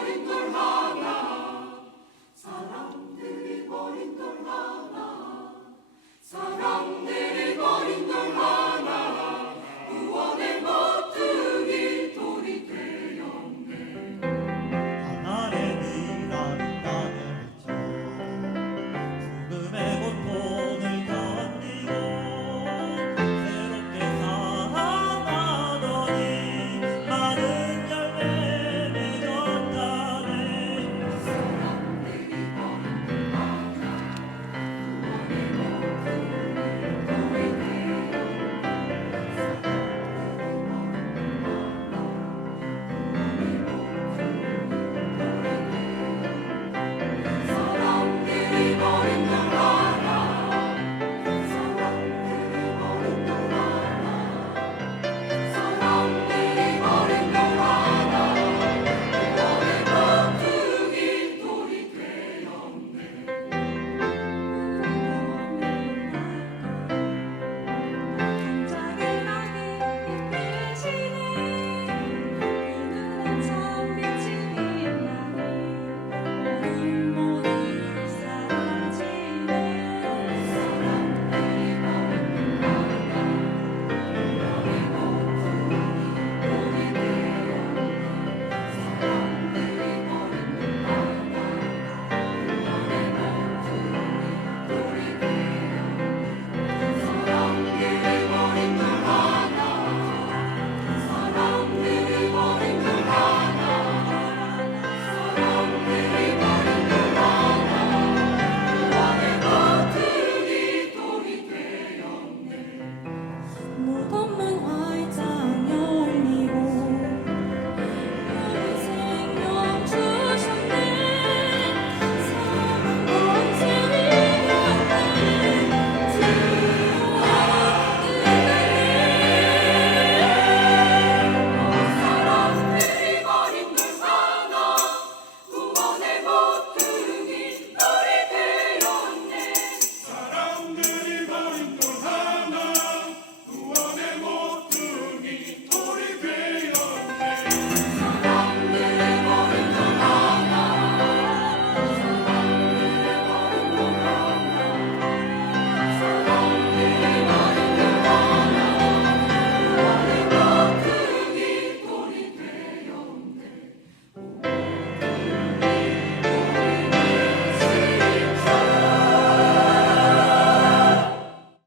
in the rock.